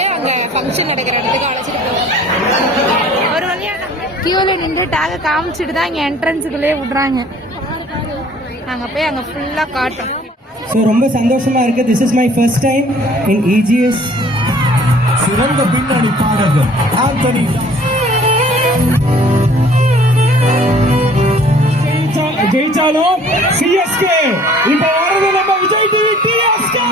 போட்டு அங்க ஃபங்க்ஷன் நடக்கிற இடத்துக்கு அழைச்சிட்டு போவோம். ஒரு வழியா கியூல நின்று டேக காமிச்சிட்டு தான் இங்க என்ட்ரன்ஸுக்குள்ளே விடுறாங்க. நாங்க போய் அங்க ஃபுல்லா காட்டுறோம். ஸோ ரொம்ப சந்தோஷமா இருக்கு. This is my first time in EGS. சிறந்த பின்னணி பாடகர் ஆண்டனி. ஜெயிச்சாலும் சிஎஸ்கே, இப்ப வரது நம்ம விஜய் டிவி டிஎஸ்கே.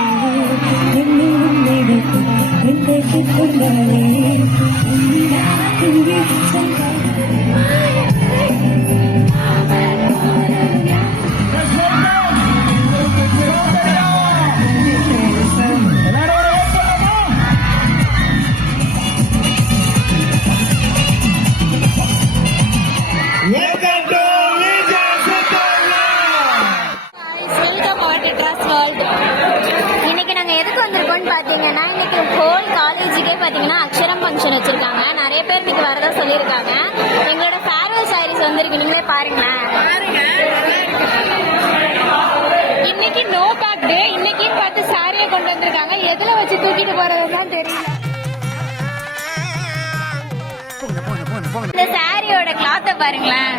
பாத்தீங்கன்னா இன்னைக்கு ஹோல் காலேஜுக்கே பாத்தீங்கன்னா அக்ஷரம் ஃபங்க்ஷன் வச்சிருக்காங்க. நிறைய பேர் இன்னைக்கு வரதா சொல்லியிருக்காங்க. எங்களோட ஃபேர்வெல் சாரீஸ் வந்திருக்கு, நீங்களே பாருங்களேன். இன்னைக்கு நோ பேக் டே. இன்னைக்கு பார்த்து சாரியை கொண்டு வந்திருக்காங்க. எதுல வச்சு தூக்கிட்டு போறதுதான் தெரியல. இந்த சாரியோட கிளாத்தை பாருங்களேன்.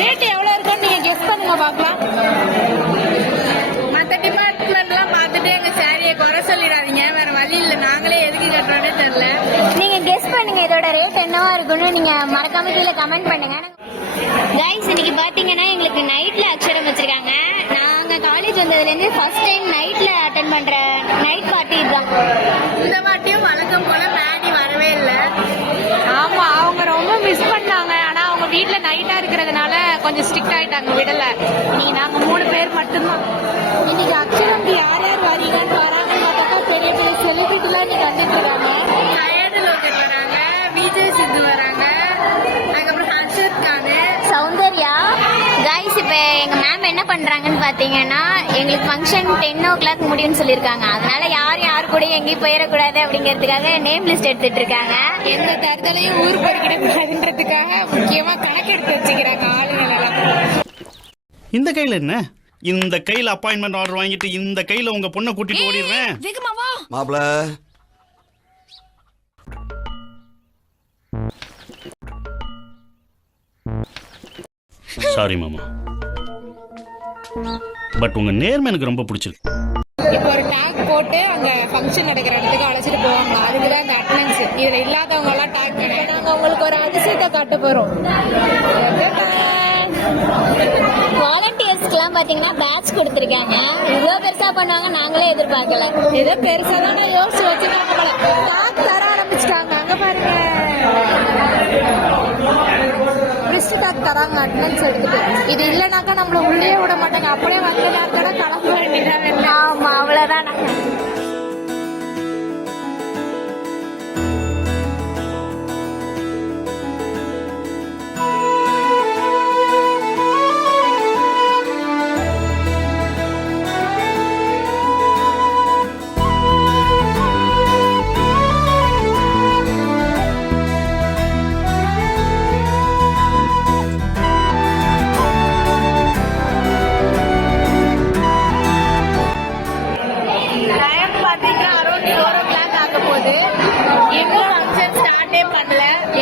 ரேட் எவ்வளவு இருக்குன்னு நீங்க கெஸ் பண்ணுங்க பாக்கலாம். மற்ற டிபார்ட்மெண்ட்லாம் பார்த்துட்டு எங்க சாரியை குறை சொல்லிடாதீங்க. வேற வழி இல்லை, நாங்களே எதுக்கு கட்டுறோன்னே தெரியல. நீங்க கெஸ் பண்ணுங்க இதோட ரேட் என்னவா இருக்குன்னு. நீங்க மறக்காம கீழே கமெண்ட் பண்ணுங்க. கைஸ் இன்னைக்கு பாத்தீங்கன்னா எங்களுக்கு நைட்ல அக்ஷரம் வச்சிருக்காங்க. நாங்க காலேஜ் வந்ததுல இருந்து ஃபர்ஸ்ட் டைம் நைட்ல அட்டெண்ட் பண்ற நைட் பார்ட்டி இதுதான். இந்த வாட்டியும் வழக்கம் போல மேடி வரவே இல்லை. ஆமா, அவங்க ரொம்ப மிஸ் பண்ணாங்க. ஆனா அவங்க வீட்டுல நைட்டா இருக்கிறதுனால கொஞ்சம் ஸ்ட்ரிக்ட் ஆயிட்டாங்க, விடல. நீ நாங்க 3 பேர் மட்டும்தான். இன்னைக்கு அக்ஷரம் யார் யார் வரீங்கன்னு வராங்கன்னு பார்த்தாக்கா பெரிய பெரிய செலிபிரிட்டிலாம் இன்னைக்கு வந்துட்டு இருக்காங்க. டயர்டு லோக்கல் வராங்க, விஜய் சித்து வராங்க, அதுக்கப்புறம் ஹர்ஷத் கான், சௌந்தர்யா. கைஸ் இப்ப எங்க மேம் என்ன பண்றாங்கன்னு பாத்தீங்கன்னா எங்களுக்கு ஃபங்க்ஷன் 10 o'clock முடியும்னு சொல்லியிருக்காங்க. அதனால யார் கூட எங்கேயும் போயிடக்கூடாது அப்படிங்கிறதுக்காக நேம் லிஸ்ட் எடுத்துட்டு இருக்காங்க. எந்த தருதலையும் ஊர் போய்கிட கூடாதுன்றதுக்காக முக்கியமா கணக்கெடுத்து வச்சுக்கிறாங்க ஆளுநர் எல்லாம். இந்த கையில என்ன? இந்த கையில அப்பாயின்மெண்ட் ஆர்டர் வாங்கிட்டு இந்த கையில உங்க பொண்ணை கூட்டிட்டு ஓடிடுறேன். மாப்ள சாரி மாமா, பட் உங்க நேர்மை எனக்கு ரொம்ப பிடிச்சிருக்கு. இப்போ ஒரு டேக் போட்டு அங்க ஃபங்க்ஷன் நடக்கிற இடத்துக்கு அழைச்சிட்டு போவாங்க. அதுக்குதான் இந்த அட்டெண்டன்ஸ். இதுல இல்லாதவங்க எல்லாம் டேக் பண்ணி நாங்க உங்களுக்கு ஒரு அதிசயத்தை காட்ட போறோம். வாலண்டியர்ஸ்க்குலாம் பாத்தீங்கன்னா பேட்ச் கொடுத்துருக்காங்க. இவ்வளவு பெருசா பண்ணுவாங்க நாங்களே எதிர்பார்க்கல. ஏதோ பெருசா தான் யோசிச்சு வச்சுருக்காங்க போல. டேக் தர ஆரம்பிச்சிட்டாங்க. அங்க பாருங்க, ரிஸ்ட் டேக் தராங்க அட்டெண்டன்ஸ் எடுத்துட்டு. இது இல்லைனாக்கா நம்மள உள்ளே விட மாட்டாங்க. அப்படியே வந்து நேரத்தோட கிளம்ப வேண்டியதான். ஆமா, அவ்வளவுதான்.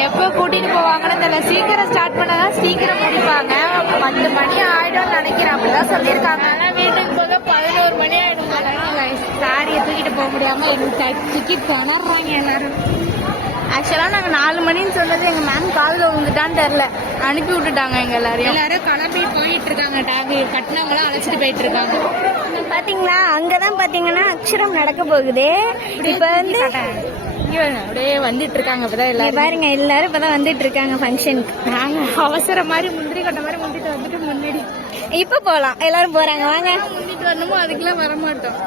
எப்போ கூட்டிட்டு போவாங்கன்னு தெரியல. சீக்கிரம் ஸ்டார்ட் பண்ணதான் சீக்கிரம் முடிப்பாங்க. 10 மணி ஆயிடும் நினைக்கிறேன். அப்படிதான் சொல்லியிருக்காங்க. ஆனா வீட்டுக்கு போக 11 மணி ஆயிடும். சாரியை தூக்கிட்டு போக முடியாம தூக்கி திணறாங்க எல்லாரும். ஆக்சுவலா நாங்க 4 மணின்னு சொன்னது எங்க மேம் காலில் விழுந்துட்டான்னு தெரியல, அனுப்பி விட்டுட்டாங்க எங்க எல்லாரும் கிளம்பி போயிட்டு இருக்காங்க. டேக் கட்டினவங்களாம் அழைச்சிட்டு போயிட்டு இருக்காங்க. பாத்தீங்களா, அங்கதான் பாத்தீங்கன்னா அக்ஷரம் நடக்க போகுது. இப்ப வந்து அப்படியே வந்துட்டு இருக்காங்க. இப்பதான் எல்லாரும் பாருங்க, எல்லாரும் இப்பதான் வந்துட்டு இருக்காங்க ஃபங்க்ஷனுக்கு. நாங்க அவசர மாதிரி முந்திரி கொட்ட மாதிரி முந்திட்டு வந்துட்டு முன்னாடி இப்ப போலாம். எல்லாரும் போறாங்க, வாங்க. முந்திட்டு வரணுமோ அதுக்கெல்லாம் வரமாட்டோம்.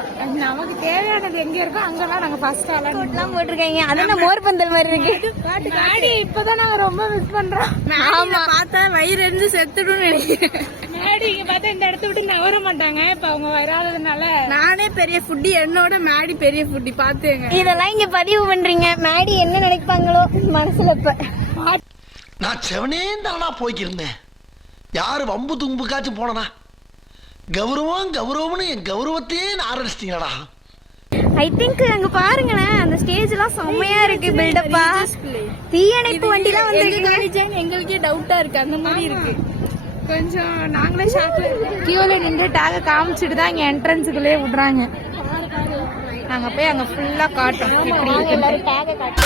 நமக்கு தேவையானது எங்க இருக்கோ அங்கெல்லாம் நாங்க ஃபர்ஸ்ட் எல்லாம் போட்டிருக்காங்க. அதான் மோர் பந்தல் மாதிரி இருக்கு. மேடி இப்பதான் நாங்க ரொம்ப மிஸ் பண்றோம். ஆமா, பார்த்தா வயிறு இருந்து செத்துடும் நினைக்கிறேன். மேடி இங்க பார்த்தா இந்த இடத்த விட்டு நகர மாட்டாங்க. இப்ப அவங்க வராததுனால நானே பெரிய ஃபுட்டி, என்னோட மேடி பெரிய ஃபுட்டி. பாத்துங்க, இதெல்லாம் இங்க பதிவு பண்றீங்க. மேடி என்ன நினைப்பாங்களோ மனசுல. இப்ப நான் செவனே தானா போய்க்கிருந்தேன். யாரு வம்பு தும்புக்காச்சும் போனனா? கௌரவம் கௌரவம்னு என் கௌரவத்தையே ஆரம்பிச்சிட்டீங்களா? ஐ திங்க் அங்க பாருங்களேன், அந்த ஸ்டேஜ் எல்லாம் செம்மையா இருக்கு, பில்டப்பா. தீயணைப்பு வண்டிலாம் வந்து எங்களுக்கே டவுட்டா இருக்கு, அந்த மாதிரி இருக்கு. கொஞ்சம் நாங்களே ஷாக்ல கியூல நின்று டேக காமிச்சிட்டு தான் இங்க என்ட்ரன்ஸுக்குள்ளே விடுறாங்க. நாங்க போய் அங்க ஃபுல்லா காட்டுறோம் எப்படி இருக்கு. எல்லாரும் டேக காட்டு.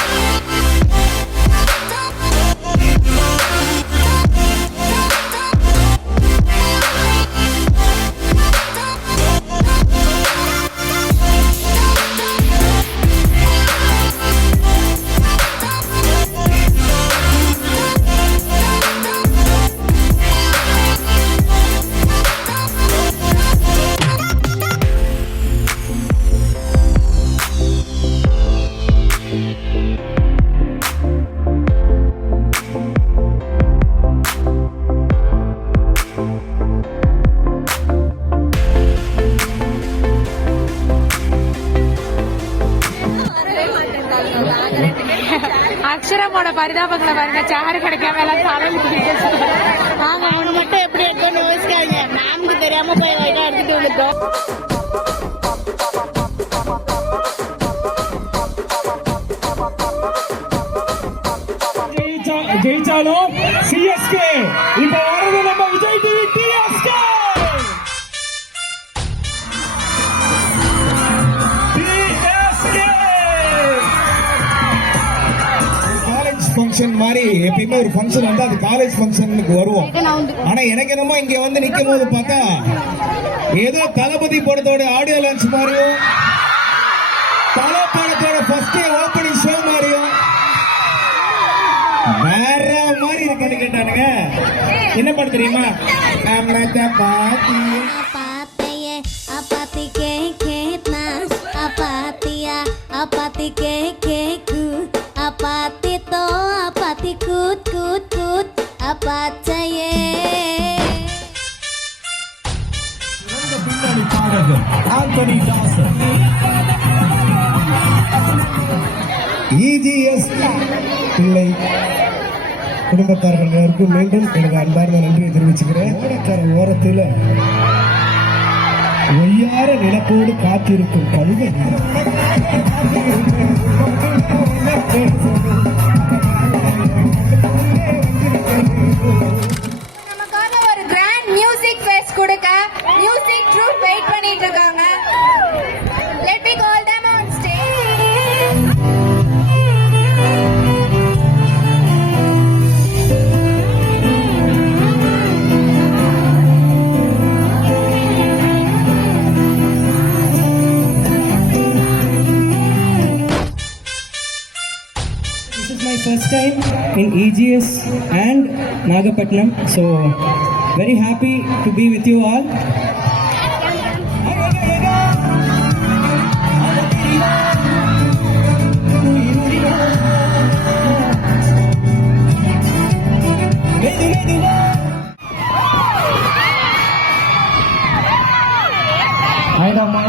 அக்ஷரமோட பரிதாபங்களை பாருங்க, சேரு கிடைக்காம எல்லாம் தலையில நாங்க ஒண்ணு மட்டும் எப்படி எடுக்கணும்னு யோசிக்காங்க. மேம்க்கு தெரியாம போய் வைட்டா எடுத்துட்டு வந்துட்டோம். ஜெயிச்சாலும் சிஎஸ்கே இப்ப வர்றது நம்ம Vijay TV TSK. College function மாதிரி எப்பயுமே ஒரு ஃபங்க்ஷன் வந்து அது காலேஜ் ஃபங்க்ஷனுக்கு வருவோம். ஆனா எனக்கு என்னமோ இங்க வந்து நிக்கும் போது பார்த்தா ஏதோ தளபதி படத்தோட ஆடியோ லான்ச் மாதிரியும் தல படத்தோட ஃபர்ஸ்ட் டே ஓபனிங் ஷோ மாதிரியும் வேற மாதிரி இருக்குன்னு கேட்டானுங்க. என்ன படம் தெரியுமா? Apati ke ku, apati to, apati kut kut kut, apachaye. பின்னணி பாடகர் ஆந்தனி தாசன். EGS பிள்ளை குடும்பத்தார்கள் எல்லாருக்கும் மீண்டும் எனக்கு அன்பார்ந்த நன்றியை தெரிவிச்சுக்கிறேன். ஓடக்கார ஓரத்தில் ஒய்யார நிலப்போடு காத்திருக்கும் கழுதை. நமக்காக ஒரு கிராண்ட் மியூசிக் ஃபெஸ்ட் கொடுக்க மியூசிக் ட்ரூப் வெயிட் பண்ணிட்டு இருக்காங்க. Let me call them on stage. This is my first time in EGS and Nagapatnam, so very happy to be with you all. Hi, Dhamma.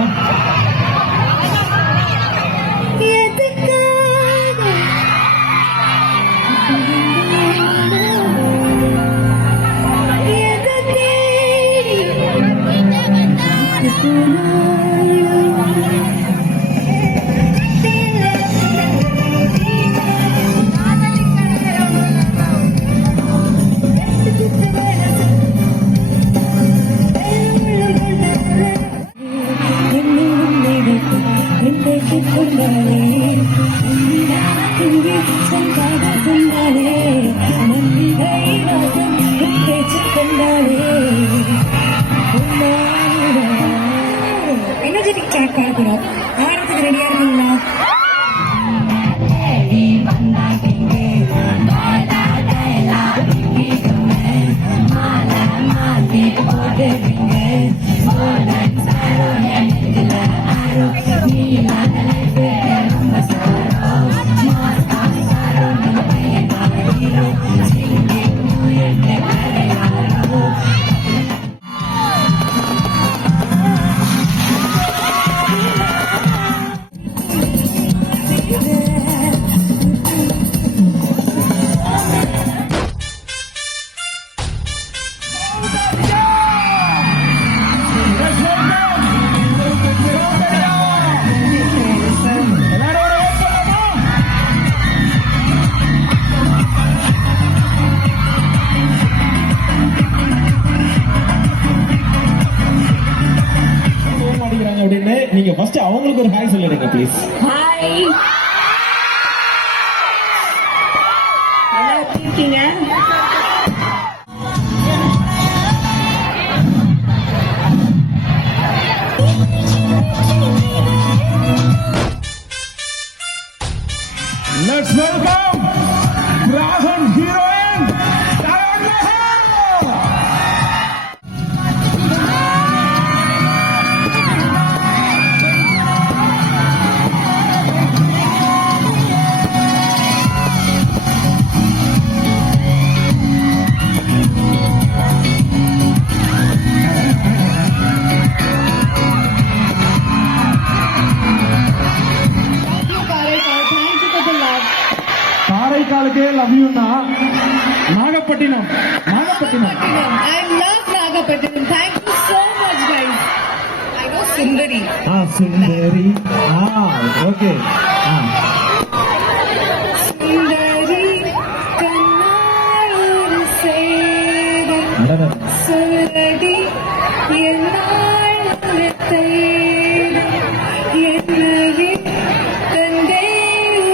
Energetic track பார்க்கிறோம். ஆரத்துக்கு ரெடியா இருக்கீங்களா? நீங்க first அவங்களுக்கு ஒரு hi சொல்லிடுங்க ப்ளீஸ். ஹாய், நல்லா இருக்கீங்க? Let's welcome Dragon heroine Diane Mahal. காரைக்காலுக்கே லவ் யூனா Nagapattinam. I love Nagapattinam. Thank you so much, guys. I know Sundari. Sundari. Okay. Sundari, கண்ணாளொரு சேரும் சுவரடி என்னால் உனத்தேடும் என்னையே தந்தே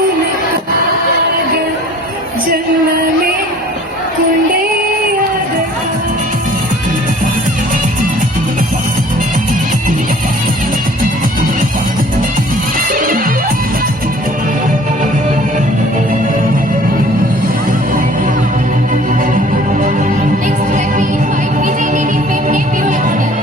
உனக்காக ஜன்மமே கொண்டே அதற்காக. Next, let me invite Vijay Devi from KP Hospital.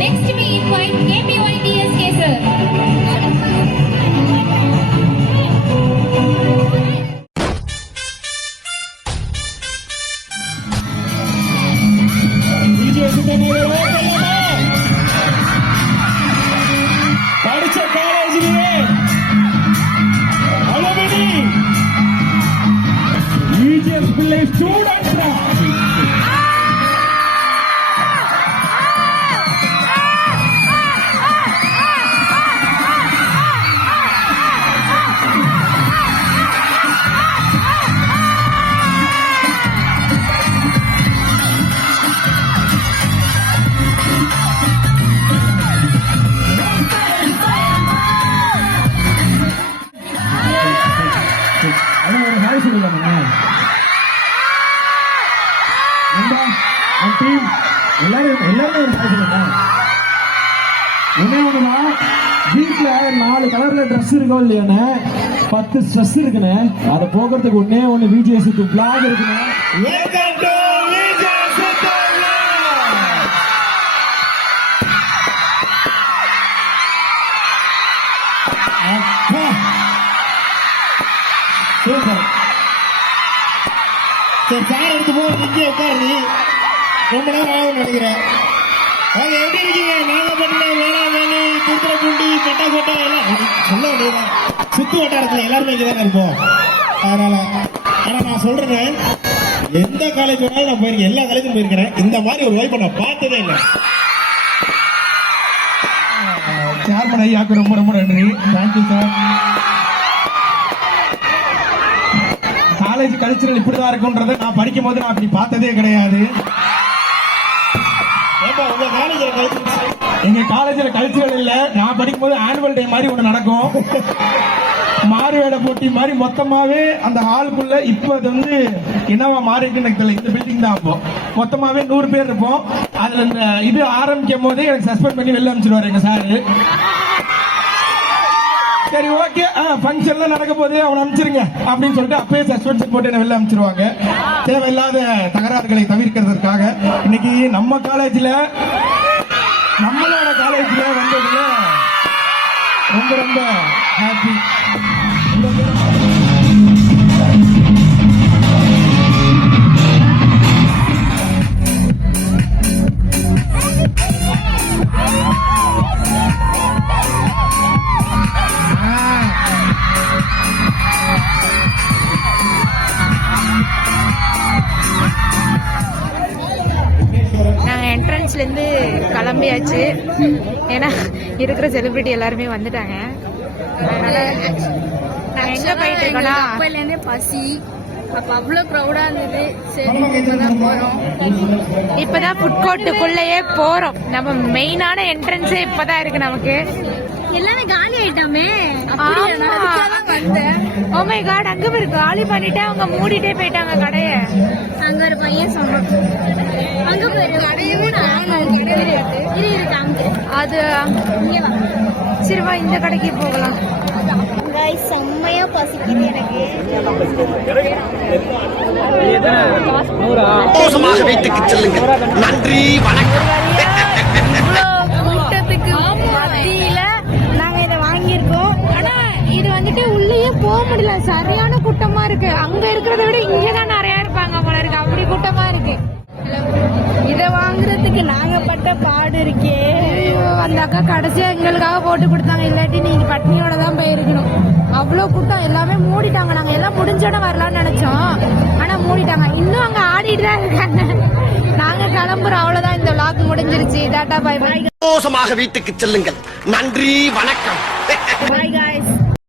Next, we invite KPYTSK sir. படிச்ச காலேஜ்லயே அலுமினி EGS பிள்ளை ஸ்டூடெண்ட்ரா. அது ஒரு ஹாய் சொல்லுங்க. டீம் எல்லாரும் ஒரு ஹாய் சொல்லுங்க. ஒண்ணுதான், வீட்டுல 4 கலர்ல ட்ரெஸ் இருக்கோ இல்லையானே 10 ஸ்ட்ரெஸ் இருக்குன்னு அதை போக்குறதுக்கு ஒண்ணு VGS பிளாக் இருக்குன்னு. சூப்பர். சரி, சார் எடுத்து போக இங்கே உட்காரு. ரொம்ப நேரம் ஆகும் நினைக்கிறேன். அவங்க எப்படி இருக்கீங்க? நாகப்பட்டினம், வேளாங்கண்ணி, திருத்துறைப்பூண்டி, பட்டாக்கோட்டை எல்லாம் சொல்ல வேண்டியதான். சுத்து வட்டாரத்தில் எல்லாருமே இங்கே தானே இருப்போம். அதனால ஆனால் நான் சொல்றேன், எந்த காலேஜ் வேணாலும் நான் போயிருக்கேன், எல்லா காலேஜும் போயிருக்கிறேன். இந்த மாதிரி ஒரு வாய்ப்பை நான் பார்த்ததே இல்லை. சேர்மன் ஐயாவுக்கு ரொம்ப ரொம்ப நன்றி. Thank you sir. காலேஜ் கல்ச்சரல் இப்படிதான் இருக்கும்ன்றதை நான் படிக்கும் போது நான் அப்படி பார்த்ததே கிடையாது. எங்க காலேஜ்ல கல்ச்சரல் இல்ல. நான் படிக்கும் போது ஆனுவல் டே மாதிரி ஒண்ணு நடக்கும். மாறுவேட போட்டி மாதிரி மொத்தமாவே அந்த ஹாலுக்குள்ள இப்ப அது வந்து என்னவா மாறி இருக்குன்னு எனக்கு தெரியல. இந்த பில்டிங் தான் அப்போ மொத்தமாவே 100 பேர் இருப்போம். அதுல இந்த இது ஆரம்பிக்கும் போதே எனக்கு சஸ்பெண்ட் பண்ணி வெளில அனுப்பிச்சிருவாரு எங்க சாரு. சரி, ஓகே, ஃபங்க்ஷன்லாம் நடக்க போது அவனை அனுப்பிச்சிருங்க அப்படின்னு சொல்லிட்டு அப்பயே சஸ்பென்ஷன் போட்டு என்ன வெளில அனுப்பிச்சிருவாங்க. தேவையில்லாத தகராறுகளை தவிர்க்கிறதுக்காக இன்னைக்கு நம்மளோட காலேஜ்ல வந்ததுல ரொம்ப ரொம்ப ஹாப்பி. நாங்கள் என்ட்ரன்ஸ்லேருந்து கிளம்பியாச்சு. ஏன்னா இருக்கிற செலிபிரிட்டி எல்லாருமே வந்துட்டாங்க. நாங்க எங்க போயிட்டு இருக்கோம்னா அப்பையிலேருந்தே பசி அப்ப அவ்வளவு க்ரௌடா இருந்தது. சரி இப்பதான் போறோம். இப்பதான் ஃபுட் கோர்ட்டுக்குள்ளேயே போறோம். நம்ம மெயினான என்ட்ரன்ஸே இப்பதான் இருக்கு நமக்கு. எல்லாமே காலி ஆயிட்டாமே. ஓ மை காட், அங்க போய் காலி பண்ணிட்டு அவங்க மூடிட்டே போயிட்டாங்க கடைய. அங்க ஒரு பையன் சொன்னான் அங்க போயிரு கடையவே அது சரிவா இந்த கடைக்கு போகலாம். செம்மையா பசிக்குது எனக்கு. சந்தோஷமாக வீட்டுக்கு செல்லுங்கள். நன்றி, வணக்கம். கூட்டத்துக்கு மத்தியில நாங்க இதை வாங்கியிருக்கோம். ஆனா இது வந்துட்டு உள்ளேயே போக முடியல, சரியான கூட்டமா இருக்கு. அங்க இருக்கிறத விட இங்கதான் நிறைய இருப்பாங்க போல இருக்கு, அப்படி கூட்டமா இருக்கு. இதை வாங்குறதுக்கு நாங்க பட்ட பாடு இருக்கே. அந்த அக்கா கடைசியா எங்களுக்காக போட்டு கொடுத்தாங்க, இல்லாட்டி நீங்க பட்னியோட தான் போயிருக்கணும். அவ்வளவு கூட்டம், எல்லாமே மூடிட்டாங்க. நாங்க எல்லாம் முடிஞ்சோட வரலாம்னு நினைச்சோம், ஆனா மூடிட்டாங்க. இன்னும் அங்க ஆடிட்டு தான் இருக்காங்க. நாங்க கிளம்புறோம், அவ்வளவுதான். இந்த vlog முடிஞ்சிருச்சு. Tata bye bye. சந்தோஷமாக வீட்டுக்கு செல்லுங்கள். நன்றி, வணக்கம். பாய்